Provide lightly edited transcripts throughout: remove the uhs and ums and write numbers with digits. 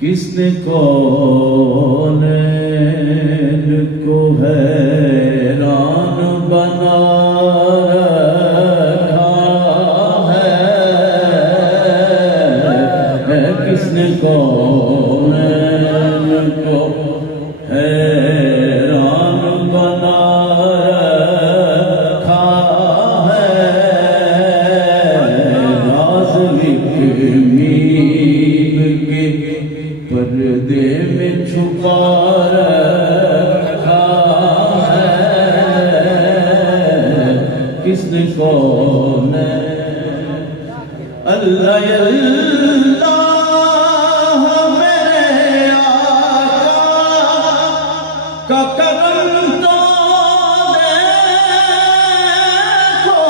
کس نے کونین کو حیران بنا رکھا ہے، کس نے کونین کو حیران بنا رکھا ہے، راز پردے میں چھپا رکھا ہے، کس نے کون اللہ اللہ میرے آقا کا کرم تو دیکھو،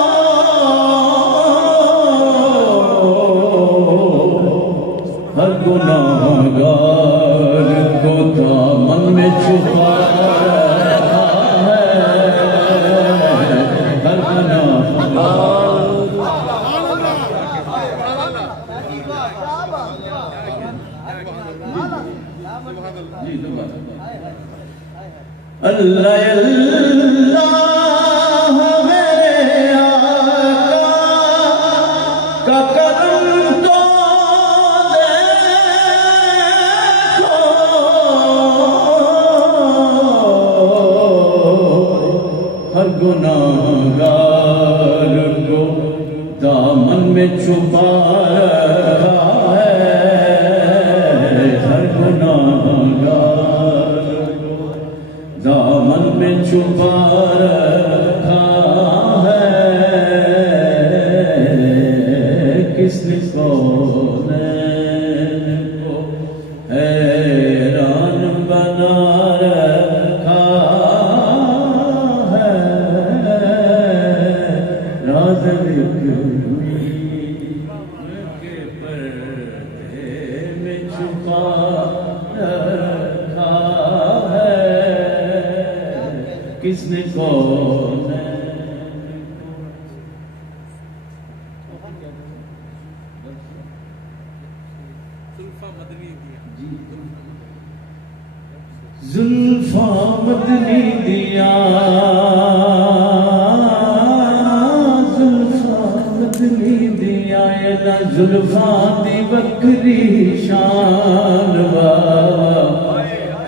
ہر گناہگار کو دامن میں چھپا رکھا ہے، ہر گناہگار اللہ اللہ میرے آقا کا کرم تو دیکھو، ہر گناہگار کو دامن میں چھپا رکھا ہے، ہر گناہگار کو دامن میں چھپا رکھا ہے، کس نے کونین کو حیران بنا رکھا ہے، راز کے پردے میں چھپا رکھا ہے، کس نے کون زلفاں مدنی دیا، زلفاں مدنی دیا، زلفاں دی بکری شان وا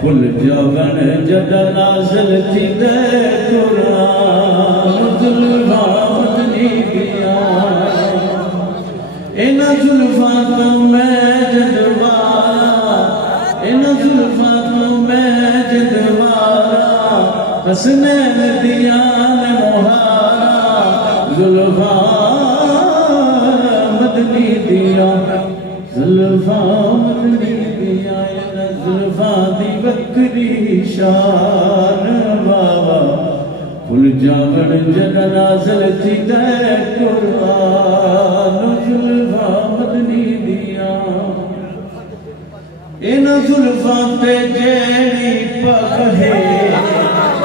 پھل جاون جد نازل تھی دے قرآن، زلفاں مدنی دیا، اینا زلفاں تو میں جدوارا، اینا زلفاں تو میں جدوارا، حسنین دیان مہارا، زلفاں مدنی دیا، زلفاں مدنی دیا، زلفاں دی بکری شان بابا پھل جاون جد نازل تھی دے قرآن، زلفاں مدنی دیا، ان زلفاں تے جیڑی پگ ہے،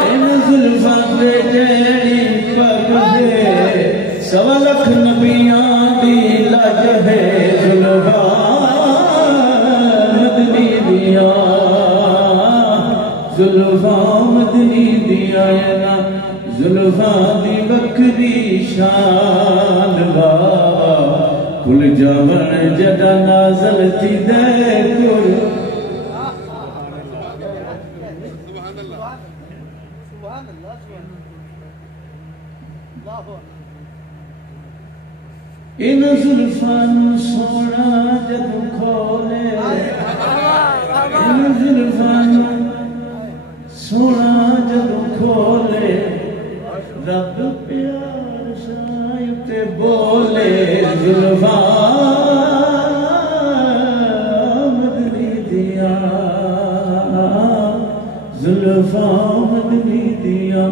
ان زلفاں تے جیڑی پگ ہے، سوا لکھ نبیاں دی لج ہے، زلفاں مدنی دیا، زلفاں مدنی دیا، زلفاں دی بکری شان بابا کھل جاون جدا نازل تھی دے قرآن، ان زلفاں سونا جد کھولے، ان زلفاں سونا جد کھولے، رب پیار شاید بولے، زلفاں مدنی دیا، زلفاں مدنی دیا،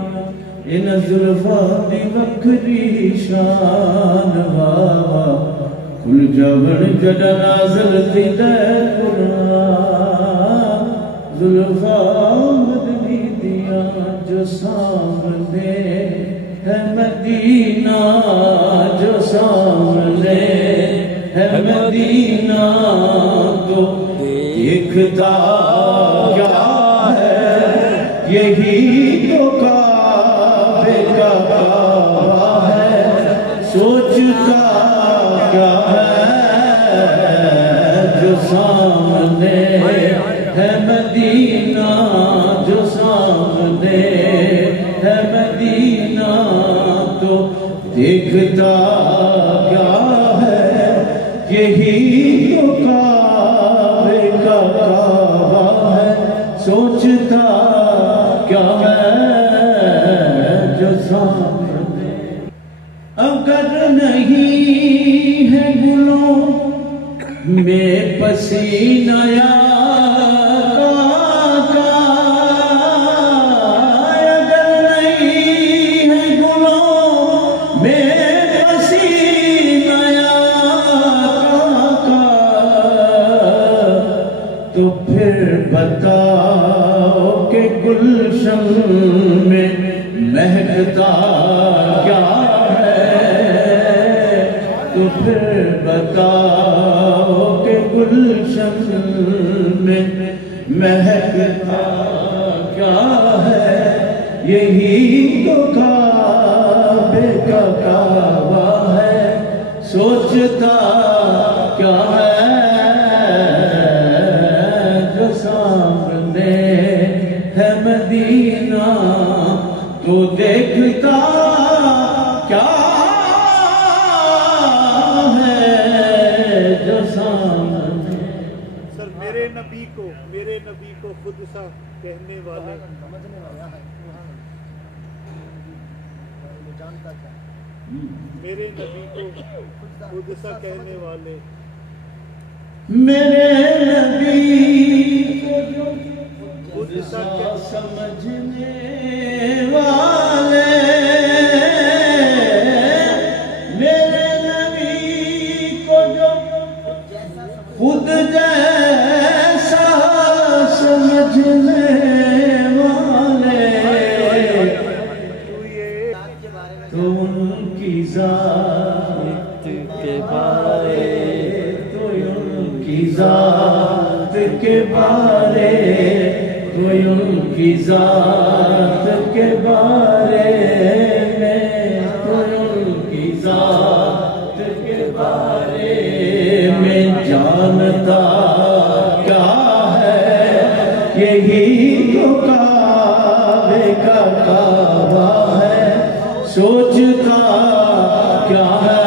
ان زلفاں دی بکری شان بابا کھل جاون جد نازل تھی دے قرآن، زلفاں مدنی دیا، جو سامنے ہے مدینہ، جو سامنے ہے مدینہ، تو دیکھتا کیا ہے یہی تو کعبے کا کعبہ ہے سوچتا کیا ہے جو سامنے ہے مدینہ جو سامنے ہے مدینہ تو دیکھتا کیا ہے یہی تو کعبے کا کعبہ ہے سوچتا کیا ہے جو سامنے اگر نہیں ہے گلوں میں پسینہ یا تو پھر بتاؤ کہ گلشن میں مہکتا کیا ہے تو پھر بتاؤ کہ گلشن میں مہکتا کیا ہے یہی تو کعبے کا کعبہ ہے سوچتا کیا ہے سامنے ہے مدینہ تو دیکھتا کیا ہے جو سامنے سر میرے نبی کو خود سا کہنے والے میرے نبی کو خود سا کہنے والے میرے نبی خود سا سمجھنے والے میرے نبی کو جو خود جیسا سمجھنے والے تو ان کی ذات کے بارے ذات کے بارے کوئی ان کی ذات کے بارے میں کوئی ان کی ذات کے بارے میں جانتا کیا ہے یہی تو کعبے کا کعبہ ہے سوچتا کیا ہے